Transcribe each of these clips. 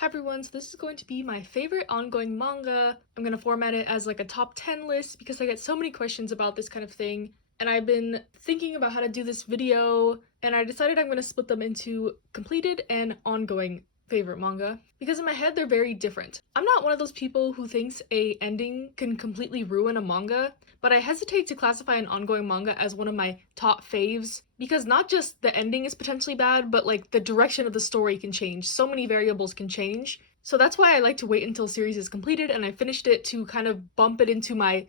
Hi everyone, so this is going to be my favorite ongoing manga. I'm going to format it as like a top 10 list because I get so many questions about this kind of thing. And I've been thinking about how to do this video, and I decided I'm going to split them into completed and ongoing favorite manga. Because in my head, they're very different. I'm not one of those people who thinks a ending can completely ruin a manga, but I hesitate to classify an ongoing manga as one of my top faves because not just the ending is potentially bad, but like the direction of the story can change. So many variables can change. So that's why I like to wait until a series is completed and I finished it to kind of bump it into my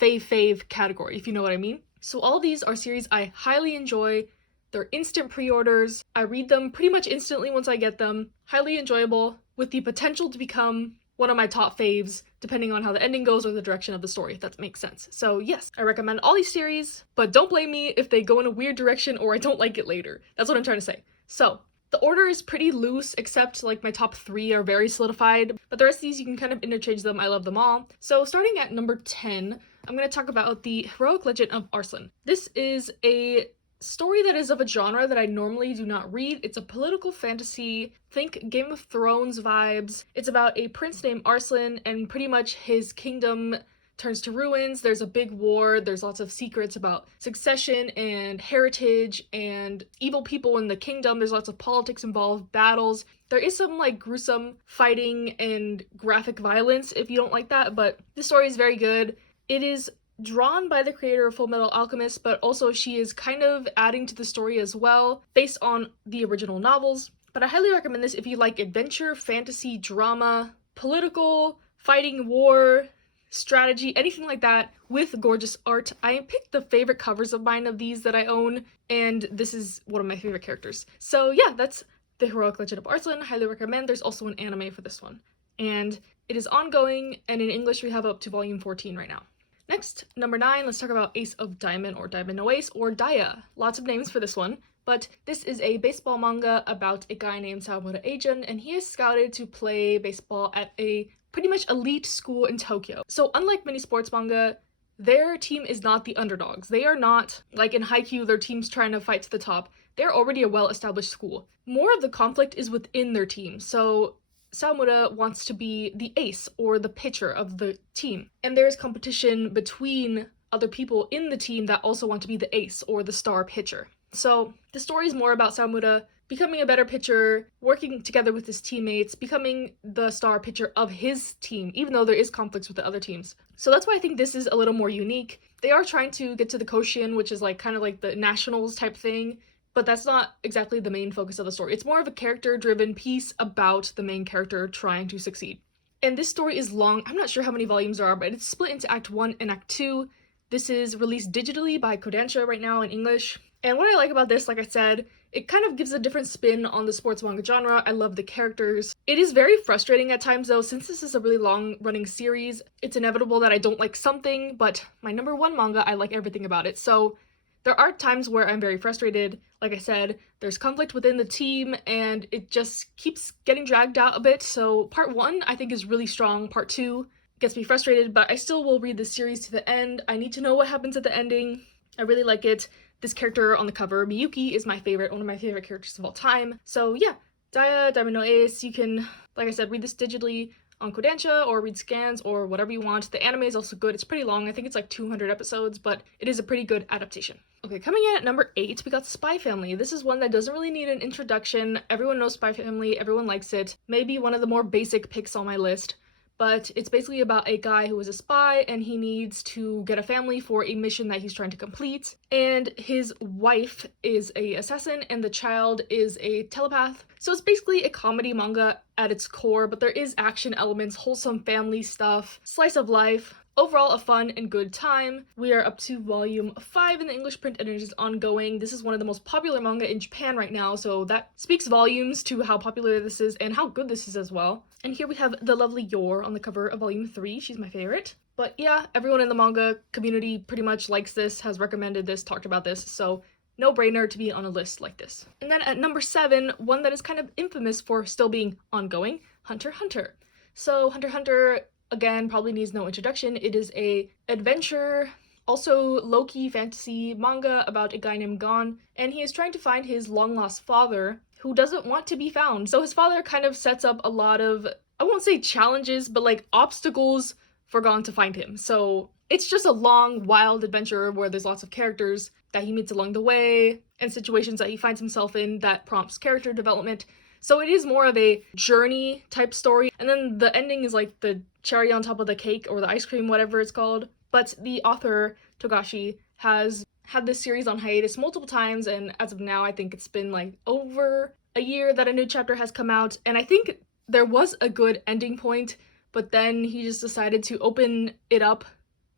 fave category, if you know what I mean. So all these are series I highly enjoy. They're instant pre-orders. I read them pretty much instantly once I get them. Highly enjoyable, with the potential to become one of my top faves, depending on how the ending goes or the direction of the story, if that makes sense. So yes, I recommend all these series, but don't blame me if they go in a weird direction or I don't like it later. That's what I'm trying to say. So, the order is pretty loose, except like my top 3 are very solidified, but the rest of these you can kind of interchange them. I love them all. So starting at number 10, I'm going to talk about the Heroic Legend of Arson. This is a story that is of a genre that I normally do not read. It's a political fantasy, think Game of Thrones vibes. It's about a prince named Arslan, and pretty much his kingdom turns to ruins. There's a big war, there's lots of secrets about succession and heritage and evil people in the kingdom. There's lots of politics involved, battles. There is some like gruesome fighting and graphic violence if you don't like that, but this story is very good. It is drawn by the creator of Fullmetal Alchemist, but also she is kind of adding to the story as well, based on the original novels. But I highly recommend this if you like adventure, fantasy, drama, political, fighting, war, strategy, anything like that, with gorgeous art. I picked the favorite covers of mine of these that I own, and this is one of my favorite characters. So yeah, that's the Heroic Legend of Arslan. Highly recommend. There's also an anime for this one. And it is ongoing, and in English we have up to volume 14 right now. Next, number 9, let's talk about Ace of Diamond, or Diamond no Ace, or Daya. Lots of names for this one, but this is a baseball manga about a guy named Sawamura Eijun, and he is scouted to play baseball at a pretty much elite school in Tokyo. So unlike many sports manga, their team is not the underdogs. They are not, like in Haikyuu, their team's trying to fight to the top. They're already a well-established school. More of the conflict is within their team, so Sawamura wants to be the ace, or the pitcher of the team. And there is competition between other people in the team that also want to be the ace, or the star pitcher. So the story is more about Sawamura becoming a better pitcher, working together with his teammates, becoming the star pitcher of his team, even though there is conflicts with the other teams. So that's why I think this is a little more unique. They are trying to get to the Koshien, which is like kind of like the nationals type thing, but that's not exactly the main focus of the story. It's more of a character-driven piece about the main character trying to succeed. And this story is long. I'm not sure how many volumes there are, but it's split into Act 1 and Act 2. This is released digitally by Kodansha right now in English. And what I like about this, like I said, it kind of gives a different spin on the sports manga genre. I love the characters. It is very frustrating at times though, since this is a really long-running series. It's inevitable that I don't like something, but my number 1 manga, I like everything about it. So there are times where I'm very frustrated. Like I said, there's conflict within the team and it just keeps getting dragged out a bit. So part 1 I think is really strong. Part 2 gets me frustrated, but I still will read this series to the end. I need to know what happens at the ending. I really like it. This character on the cover, Miyuki, is my favorite, one of my favorite characters of all time. So yeah, Daya, Diamond no Ace, you can, like I said, read this digitally on Kodansha or read scans or whatever you want. The anime is also good. It's pretty long. I think it's like 200 episodes, but it is a pretty good adaptation. Okay, coming in at number 8, we got Spy Family. This is one that doesn't really need an introduction. Everyone knows Spy Family. Everyone likes it. Maybe one of the more basic picks on my list. But it's basically about a guy who is a spy and he needs to get a family for a mission that he's trying to complete. And his wife is an assassin and the child is a telepath. So it's basically a comedy manga at its core, but there is action elements, wholesome family stuff, slice of life. Overall, a fun and good time. We are up to volume 5 in the English print and it is ongoing. This is one of the most popular manga in Japan right now, so that speaks volumes to how popular this is and how good this is as well. And here we have the lovely Yor on the cover of volume 3. She's my favorite. But yeah, everyone in the manga community pretty much likes this, has recommended this, talked about this, so no-brainer to be on a list like this. And then at number 7, one that is kind of infamous for still being ongoing, Hunter x Hunter. So Hunter x Hunter, again, probably needs no introduction. It is a adventure also low-key fantasy manga about a guy named Gon, and he is trying to find his long-lost father, who doesn't want to be found. So his father kind of sets up a lot of, I won't say challenges, but like obstacles for Gon to find him. So it's just a long, wild adventure where there's lots of characters that he meets along the way and situations that he finds himself in that prompts character development. So it is more of a journey type story. And then the ending is like the cherry on top of the cake or the ice cream, whatever it's called. But the author, Togashi, has had this series on hiatus multiple times, and as of now, I think it's been like over a year that a new chapter has come out. And I think there was a good ending point, but then he just decided to open it up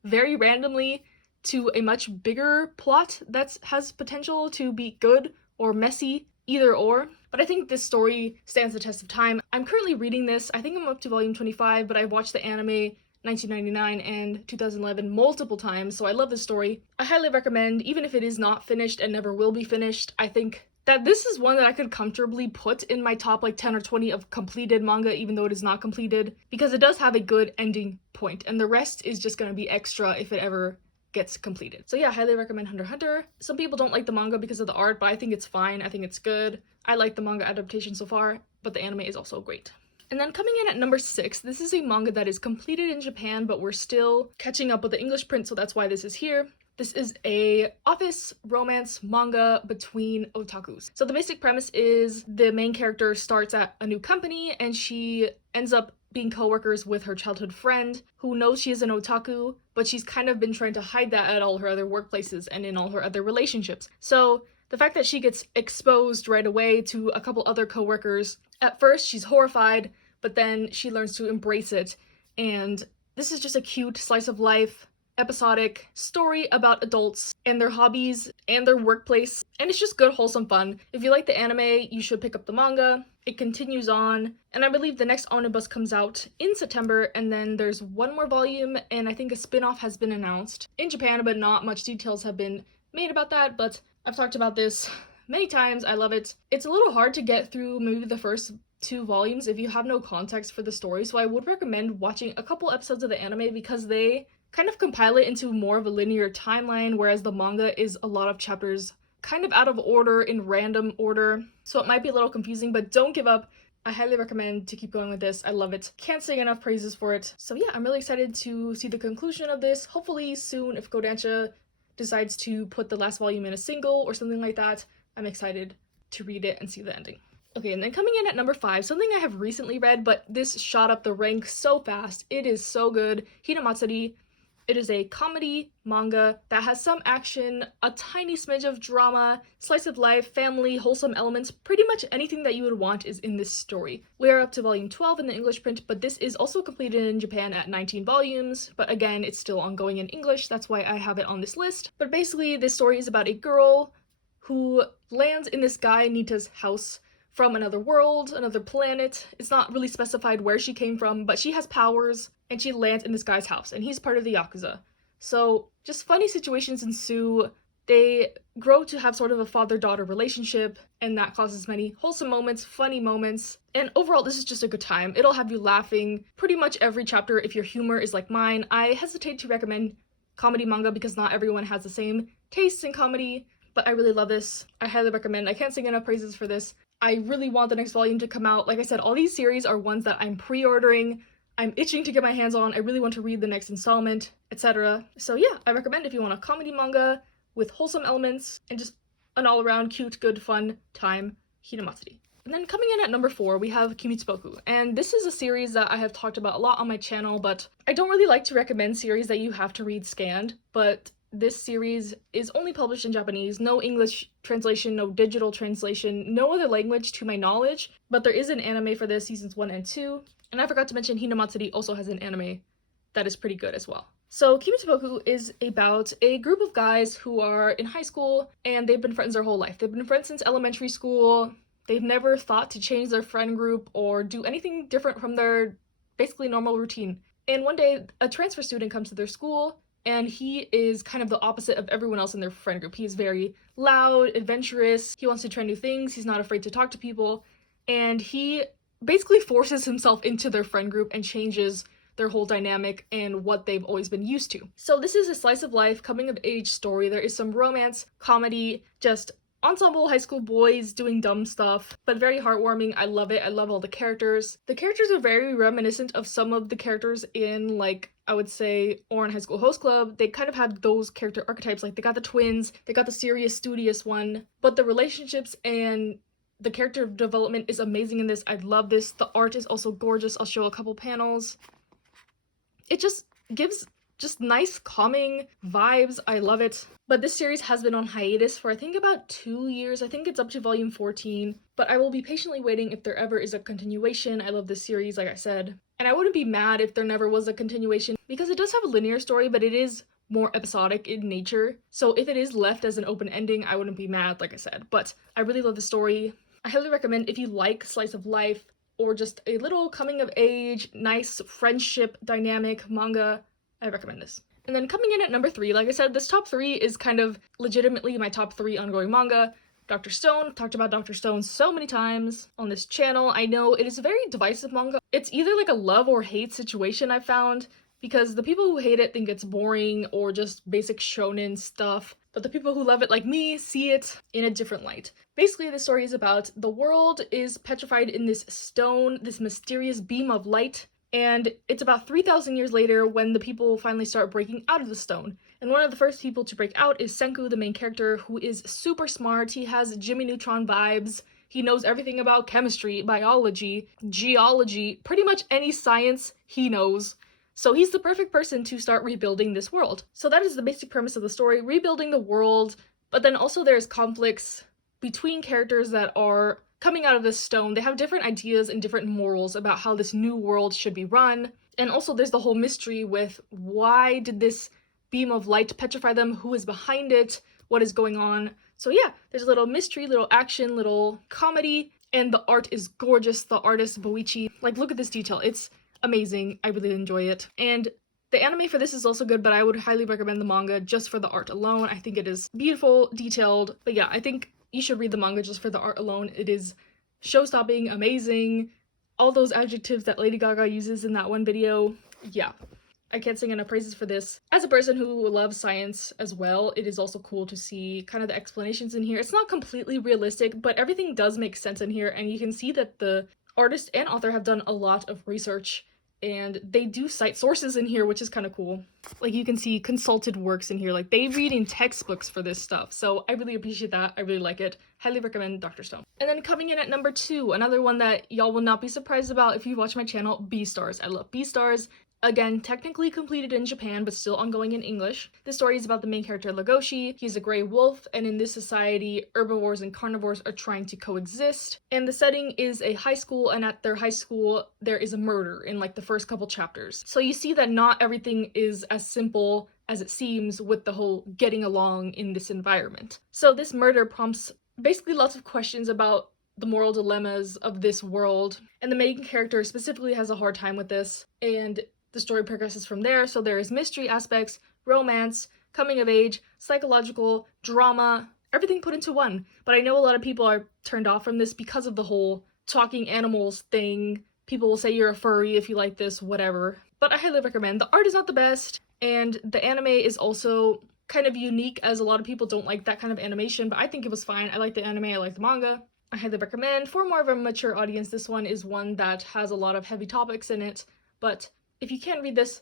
very randomly to a much bigger plot that has potential to be good or messy, either or. But I think this story stands the test of time. I'm currently reading this. I think I'm up to volume 25, but I've watched the anime 1999 and 2011 multiple times, so I love this story. I highly recommend, even if it is not finished and never will be finished. I think that this is one that I could comfortably put in my top like 10 or 20 of completed manga, even though it is not completed, because it does have a good ending point, and the rest is just going to be extra if it ever gets completed. So yeah, I highly recommend Hunter x Hunter. Some people don't like the manga because of the art, but I think it's fine. I think it's good. I like the manga adaptation so far, but the anime is also great. And then coming in at number 6, this is a manga that is completed in Japan, but we're still catching up with the English print, so that's why this is here. This is a office romance manga between otakus. So the basic premise is the main character starts at a new company and she ends up being co-workers with her childhood friend who knows she is an otaku, but she's kind of been trying to hide that at all her other workplaces and in all her other relationships. So the fact that she gets exposed right away to a couple other co-workers, at first she's horrified, but then she learns to embrace it. And this is just a cute slice of life, episodic story about adults and their hobbies and their workplace. And it's just good, wholesome fun. If you like the anime, you should pick up the manga. It continues on, and I believe the next omnibus comes out in September, and then there's one more volume, and I think a spin-off has been announced in Japan, but not much details have been made about that. But I've talked about this many times. I love it. It's a little hard to get through maybe the first 2 volumes if you have no context for the story, so I would recommend watching a couple episodes of the anime because they kind of compile it into more of a linear timeline, whereas the manga is a lot of chapters kind of out of order, in random order, so it might be a little confusing, but don't give up. I highly recommend to keep going with this. I love it. Can't say enough praises for it. So yeah, I'm really excited to see the conclusion of this. Hopefully soon, if Kodansha decides to put the last volume in a single or something like that, I'm excited to read it and see the ending. Okay, and then coming in at number 5, something I have recently read, but this shot up the ranks so fast. It is so good. Hiramatsuri. It is a comedy manga that has some action, a tiny smidge of drama, slice of life, family, wholesome elements. Pretty much anything that you would want is in this story. We are up to volume 12 in the English print, but this is also completed in Japan at 19 volumes. But again, it's still ongoing in English. That's why I have it on this list. But basically, this story is about a girl who lands in this guy Nita's house from another world, another planet. It's not really specified where she came from, but she has powers, and she lands in this guy's house, and he's part of the Yakuza. So just funny situations ensue. They grow to have sort of a father-daughter relationship, and that causes many wholesome moments, funny moments, and overall this is just a good time. It'll have you laughing pretty much every chapter if your humor is like mine. I hesitate to recommend comedy manga because not everyone has the same tastes in comedy, but I really love this. I highly recommend. I can't sing enough praises for this. I really want the next volume to come out. Like I said, all these series are ones that I'm pre-ordering. I'm itching to get my hands on. I really want to read the next installment, etc. So yeah, I recommend if you want a comedy manga with wholesome elements and just an all-around cute, good, fun time, Hiramatsuri. And then coming in at number 4, we have Kimitsuboku. And this is a series that I have talked about a lot on my channel, but I don't really like to recommend series that you have to read scanned, but this series is only published in Japanese, no English translation, no digital translation, no other language to my knowledge, but there is an anime for this, seasons 1 and 2, and I forgot to mention Hiramatsuri also has an anime that is pretty good as well. So Kimitsuboku is about a group of guys who are in high school, and they've been friends their whole life. They've been friends since elementary school. They've never thought to change their friend group or do anything different from their basically normal routine. And one day, a transfer student comes to their school, and he is kind of the opposite of everyone else in their friend group. He's very loud, adventurous, he wants to try new things, he's not afraid to talk to people, and he basically forces himself into their friend group and changes their whole dynamic and what they've always been used to. So this is a slice of life, coming of age story. There is some romance, comedy, just ensemble high school boys doing dumb stuff, but very heartwarming. I love it. I love all the characters. The characters are very reminiscent of some of the characters in, like, I would say, Ouran High School Host Club. They kind of have those character archetypes. Like, they got the twins, they got the serious, studious one, but the relationships and the character development is amazing in this. I love this. The art is also gorgeous. I'll show a couple panels. It just gives just nice, calming vibes. I love it. But this series has been on hiatus for I think about 2 years. I think it's up to volume 14, but I will be patiently waiting if there ever is a continuation. I love this series, like I said. And I wouldn't be mad if there never was a continuation, because it does have a linear story, but it is more episodic in nature. So if it is left as an open ending, I wouldn't be mad, like I said. But I really love the story. I highly recommend if you like slice of life or just a little coming of age, nice friendship dynamic manga, I recommend this. And then coming in at number 3, like I said, this top 3 is kind of legitimately my top 3 ongoing manga. Dr. Stone. I've talked about Dr. Stone so many times on this channel. I know it is a very divisive manga. It's either like a love or hate situation, I've found, because the people who hate it think it's boring or just basic shonen stuff, but the people who love it, like me, see it in a different light. Basically, the story is about the world is petrified in this stone, this mysterious beam of light, and it's about 3,000 years later when the people finally start breaking out of the stone. And one of the first people to break out is Senku, the main character, who is super smart. He has Jimmy Neutron vibes. He knows everything about chemistry, biology, geology, pretty much any science he knows. So he's the perfect person to start rebuilding this world. So that is the basic premise of the story, rebuilding the world, but then also there's conflicts between characters that are coming out of this stone. They have different ideas and different morals about how this new world should be run. And also there's the whole mystery with why did this beam of light petrify them, who is behind it, what is going on. So yeah, there's a little mystery, little action, little comedy, and the art is gorgeous. The artist, Boichi, like, look at this detail. It's amazing. I really enjoy it. And the anime for this is also good, but I would highly recommend the manga just for the art alone. I think it is beautiful, detailed, but yeah, I think you should read the manga just for the art alone. It is show-stopping, amazing, all those adjectives that Lady Gaga uses in that one video. Yeah, I can't sing enough praises for this. As a person who loves science as well, it is also cool to see kind of the explanations in here. It's not completely realistic, but everything does make sense in here, and you can see that the artist and author have done a lot of research, and they do cite sources in here, which is kind of cool. Like, you can see consulted works in here. Like, they read in textbooks for this stuff, so I really appreciate that. I really like it. Highly recommend Dr. Stone. And then coming in at number 2, another one that y'all will not be surprised about if you watch my channel, Beastars. I love Beastars. Again, technically completed in Japan, but still ongoing in English. The story is about the main character, Legoshi. He's a gray wolf, and in this society, herbivores and carnivores are trying to coexist. And the setting is a high school, and at their high school, there is a murder in, like, the first couple chapters. So you see that not everything is as simple as it seems with the whole getting along in this environment. So this murder prompts basically lots of questions about the moral dilemmas of this world, and the main character specifically has a hard time with this, and the story progresses from there. So there is mystery aspects, romance, coming of age, psychological, drama, everything put into one. But I know a lot of people are turned off from this because of the whole talking animals thing. People will say you're a furry if you like this, whatever. But I highly recommend. The art is not the best, and the anime is also kind of unique, as a lot of people don't like that kind of animation, but I think it was fine. I like the anime, I like the manga. I highly recommend. For more of a mature audience, this one is one that has a lot of heavy topics in it, but if you can't read this,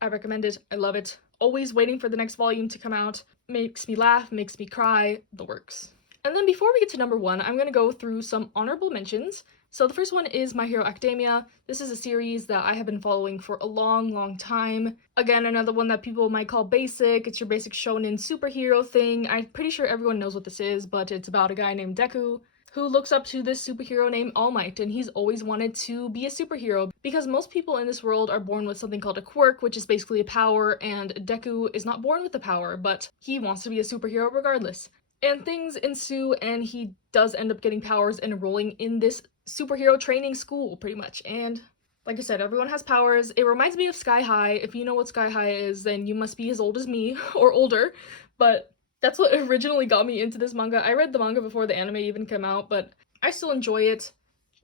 I recommend it. I love it. Always waiting for the next volume to come out. Makes me laugh, makes me cry, the works. And then before we get to number 1, I'm gonna go through some honorable mentions. So the first one is My Hero Academia. This is a series that I have been following for a long time. Again, another one that people might call basic. It's your basic shonen superhero thing. I'm pretty sure everyone knows what this is, but it's about a guy named Deku who looks up to this superhero named All Might, and he's always wanted to be a superhero because most people in this world are born with something called a quirk, which is basically a power, and Deku is not born with the power, but he wants to be a superhero regardless. And things ensue, and he does end up getting powers and enrolling in this superhero training school, pretty much. And like I said, everyone has powers. It reminds me of Sky High. If you know what Sky High is, then you must be as old as me, or older, but that's what originally got me into this manga. I read the manga before the anime even came out, but I still enjoy it.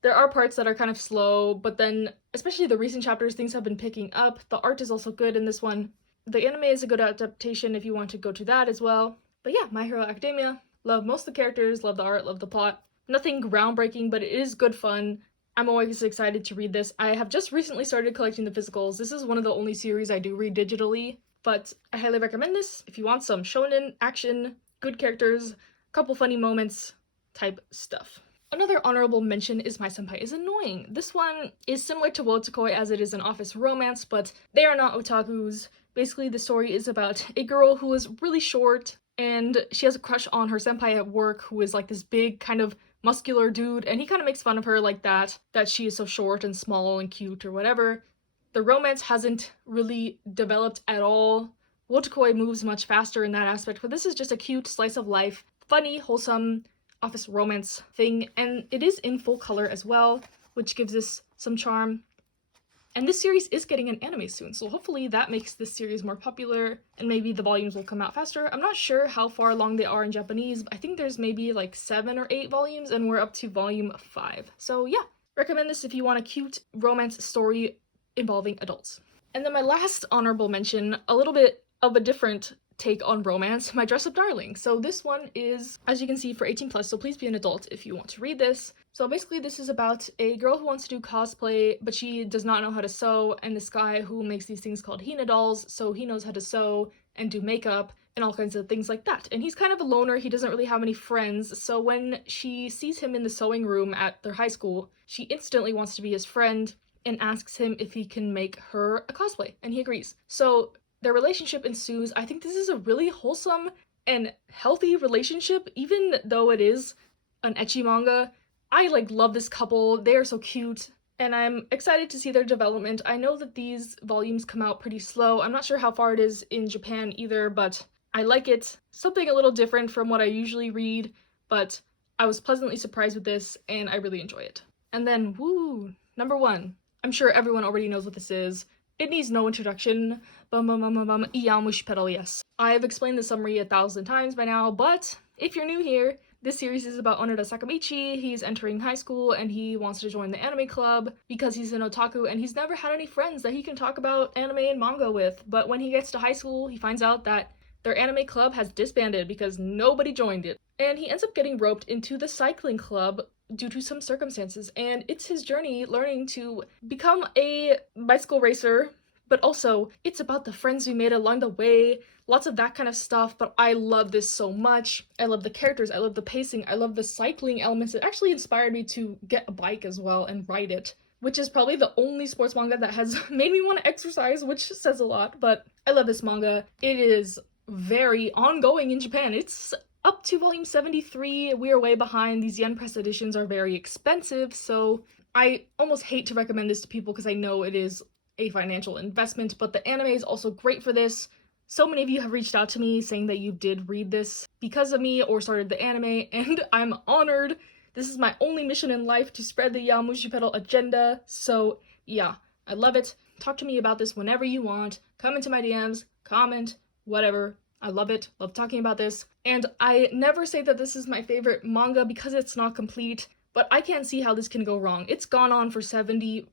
There are parts that are kind of slow, but then, especially the recent chapters, things have been picking up. The art is also good in this one. The anime is a good adaptation if you want to go to that as well. But yeah, My Hero Academia. Love most of the characters, love the art, love the plot. Nothing groundbreaking, but it is good fun. I'm always excited to read this. I have just recently started collecting the physicals. This is one of the only series I do read digitally, but I highly recommend this if you want some shonen, action, good characters, couple funny moments type stuff. Another honorable mention is My Senpai is Annoying. This one is similar to Wotakoi as it is an office romance, but they are not otakus. Basically, the story is about a girl who is really short, and she has a crush on her senpai at work, who is like this big kind of muscular dude, and he kind of makes fun of her like that she is so short and small and cute or whatever. The romance hasn't really developed at all. Wotakoi moves much faster in that aspect, but this is just a cute slice of life, funny, wholesome office romance thing, and it is in full color as well, which gives this some charm. And this series is getting an anime soon, so hopefully that makes this series more popular, and maybe the volumes will come out faster. I'm not sure how far along they are in Japanese, but I think there's maybe like 7 or 8 volumes, and we're up to volume 5. So yeah, recommend this if you want a cute romance story involving adults. And then my last honorable mention, a little bit of a different take on romance, My Dress Up Darling. So this one is, as you can see, for 18+, so please be an adult if you want to read this. So basically this is about a girl who wants to do cosplay, but she does not know how to sew, and this guy who makes these things called hina dolls, so he knows how to sew and do makeup and all kinds of things like that. And he's kind of a loner, he doesn't really have any friends, so when she sees him in the sewing room at their high school, she instantly wants to be his friend and asks him if he can make her a cosplay, and he agrees. So their relationship ensues. I think this is a really wholesome and healthy relationship, even though it is an ecchi manga. I love this couple. They are so cute, and I'm excited to see their development. I know that these volumes come out pretty slow. I'm not sure how far it is in Japan either, but I like it. Something a little different from what I usually read, but I was pleasantly surprised with this, and I really enjoy it. And then, woo, number 1. I'm sure everyone already knows what this is. It needs no introduction. Iyamushi yes. I've explained the summary 1,000 times by now, but if you're new here, this series is about Onoda Sakamichi. He's entering high school and he wants to join the anime club because he's an otaku and he's never had any friends that he can talk about anime and manga with. But when he gets to high school, he finds out that their anime club has disbanded because nobody joined it. And he ends up getting roped into the cycling club due to some circumstances, and it's his journey learning to become a bicycle racer, but also it's about the friends we made along the way, lots of that kind of stuff. But I love this so much. I love the characters, I love the pacing, I love the cycling elements. It actually inspired me to get a bike as well and ride it, which is probably the only sports manga that has made me want to exercise, which says a lot. But I love this manga. It is very ongoing in Japan. It's up to volume 73. We are way behind. These yen press editions are very expensive, so I almost hate to recommend this to people because I know it is a financial investment, but the anime is also great for this. So many of you have reached out to me saying that you did read this because of me or started the anime, and I'm honored. This is my only mission in life, to spread the Yamushi Pedal agenda, so yeah, I love it. Talk to me about this whenever you want. Come into my DMs, comment, whatever. I love it, love talking about this, and I never say that this is my favorite manga because it's not complete, but I can't see how this can go wrong. It's gone on for 70+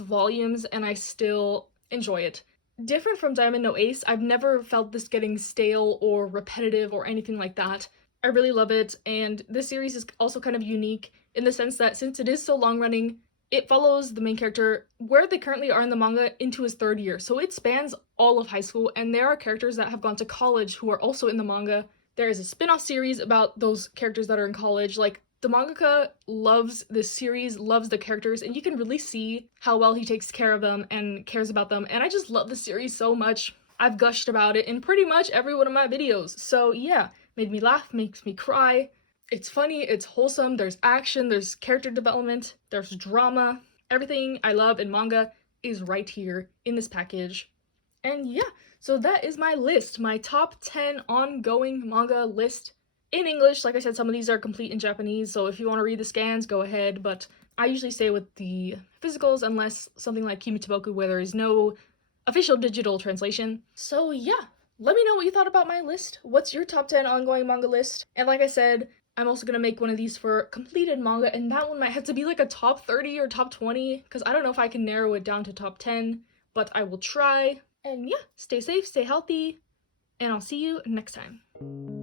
volumes, and I still enjoy it. Different from Diamond No Ace, I've never felt this getting stale or repetitive or anything like that. I really love it, and this series is also kind of unique in the sense that since it is so long-running, it follows the main character where they currently are in the manga into his 3rd year. So it spans all of high school, and there are characters that have gone to college who are also in the manga. There is a spin-off series about those characters that are in college. The mangaka loves this series, loves the characters, and you can really see how well he takes care of them and cares about them. And I just love the series so much. I've gushed about it in pretty much every one of my videos. So yeah, made me laugh, makes me cry. It's funny, it's wholesome, there's action, there's character development, there's drama. Everything I love in manga is right here in this package. And yeah, so that is my list, my top 10 ongoing manga list in English. Like I said, some of these are complete in Japanese, so if you want to read the scans, go ahead, but I usually stay with the physicals unless something like Kimitsuboku where there is no official digital translation. So yeah, let me know what you thought about my list. What's your top 10 ongoing manga list? And like I said, I'm also gonna make one of these for completed manga, and that one might have to be like a top 30 or top 20, because I don't know if I can narrow it down to top 10, but I will try. And yeah, stay safe, stay healthy, and I'll see you next time.